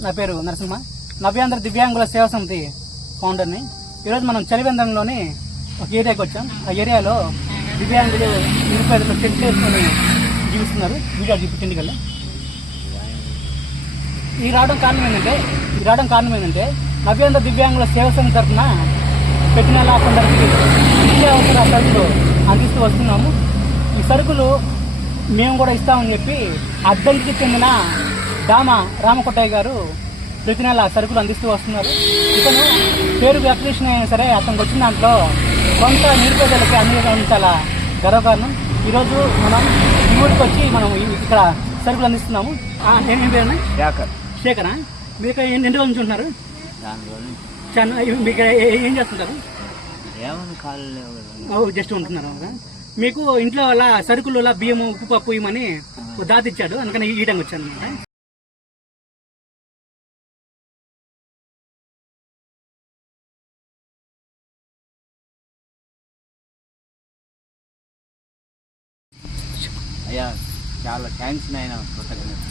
నా పేరు నరసింహ. నవ్యాంధ్ర దివ్యాంగుల సేవా సమితి ఫౌండర్ని ఈరోజు మనం చలివేంద్రంలోని ఒక ఏరియాకి వచ్చాం. ఆ ఏరియాలో దివ్యాంగులు నిరుపేదలు టెంట్ వేసుకొని జీవిస్తున్నారు. వీడియో చూపించండి కల్లా ఈ రావడం కారణం ఏంటంటే ఈ రావడం కారణం ఏంటంటే నవ్యాంధ్ర దివ్యాంగుల సేవా సమితి తరఫున పెట్టిన నెల కొందరికి నిత్యావసర సరుకులు అందిస్తూ వస్తున్నాము. ఈ సరుకులు మేము కూడా ఇస్తామని చెప్పి అద్దంకి చెందిన దామ రామకొట్టయ్య గారు ప్రతి నెల సరుకులు అందిస్తూ వస్తున్నారు. ఇతను పేరు అప్లికేషన్ అయినా సరే అతనికి వచ్చిన దాంట్లో కొంత నిరుపేదలకి అందించడం చాలా గర్వకారణం. ఈరోజు మనం ఈ ఊరికి వచ్చి మనం ఇక్కడ సరుకులు అందిస్తున్నాము. ఆ, ఏం ఏం పేరు శేఖరా. మీరు ఇక్కడ ఎన్ని రోజుల నుంచి ఉంటున్నారు? మీకు ఏ- చేస్తుంటారు? జస్ట్ ఉంటున్నారు? మీకు ఇంట్లో అలా సరుకులు అలా బియ్యము ఉప్పు పప్పు ఇవ్వమని ఓ దాత ఇచ్చాడు అందుకని ఈ టైం వచ్చాను అనమాట అయ్యా చాలా థ్యాంక్స్ నాయన కృతజ్ఞత